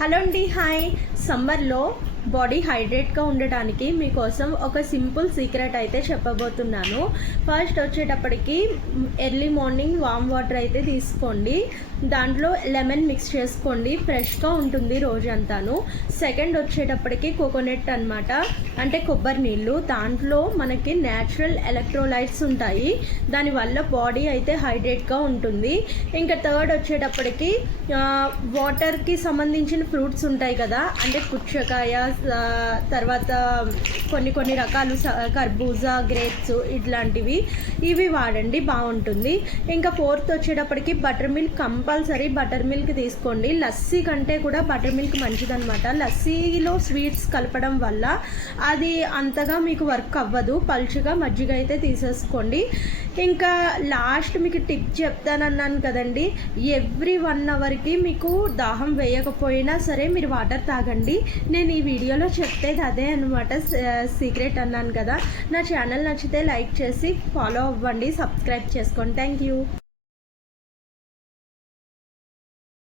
Hello అండి, hi. సమ్మర్లో body హైడ్రేట్గా ఉండడానికి మీకోసం ఒక సింపుల్ సీక్రెట్ అయితే చెప్పబోతున్నాను. ఫస్ట్ వచ్చేటప్పటికి ఎర్లీ మార్నింగ్ వామ్ వాటర్ అయితే తీసుకోండి. దాంట్లో లెమన్ మిక్స్ చేసుకోండి, ఫ్రెష్గా ఉంటుంది రోజంతాను. సెకండ్ వచ్చేటప్పటికి కోకోనట్ అనమాట, అంటే కొబ్బరి నీళ్ళు. దాంట్లో మనకి న్యాచురల్ ఎలక్ట్రోలైట్స్ ఉంటాయి, దానివల్ల బాడీ అయితే హైడ్రేట్గా ఉంటుంది. ఇంకా థర్డ్ వచ్చేటప్పటికి వాటర్కి సంబంధించిన ఫ్రూట్స్ ఉంటాయి కదా, అంటే పుచ్చకాయ, తర్వాత కొన్ని రకాలు కర్బూజా, గ్రేప్స్ ఇట్లాంటివి, ఇవి వాడండి, బాగుంటుంది. ఇంకా ఫోర్త్ వచ్చేటప్పటికి butter milk, compulsory butter milk తీసుకోండి. లస్సీ కంటే కూడా బటర్ మిల్క్ మంచిదన్నమాట. లస్సీలో స్వీట్స్ కలపడం వల్ల అది అంతగా మీకు వర్క్ అవ్వదు. పలుచగా మజ్జిగ అయితే తీసేసుకోండి. ఇంకా లాస్ట్ మీకు టిప్ చెప్తానన్నాను కదండి, ఎవ్రీ 1 అవర్కి మీకు దాహం వేయకపోయినా సరే మీరు వాటర్ తాగండి. నేను ఈ వీడియోలో చెప్పేది అదే అనమాట, సీక్రెట్ అన్నాను కదా. నా ఛానల్ నచ్చితే లైక్ చేసి ఫాలో అవ్వండి, సబ్స్క్రైబ్ చేసుకోండి. Thank you.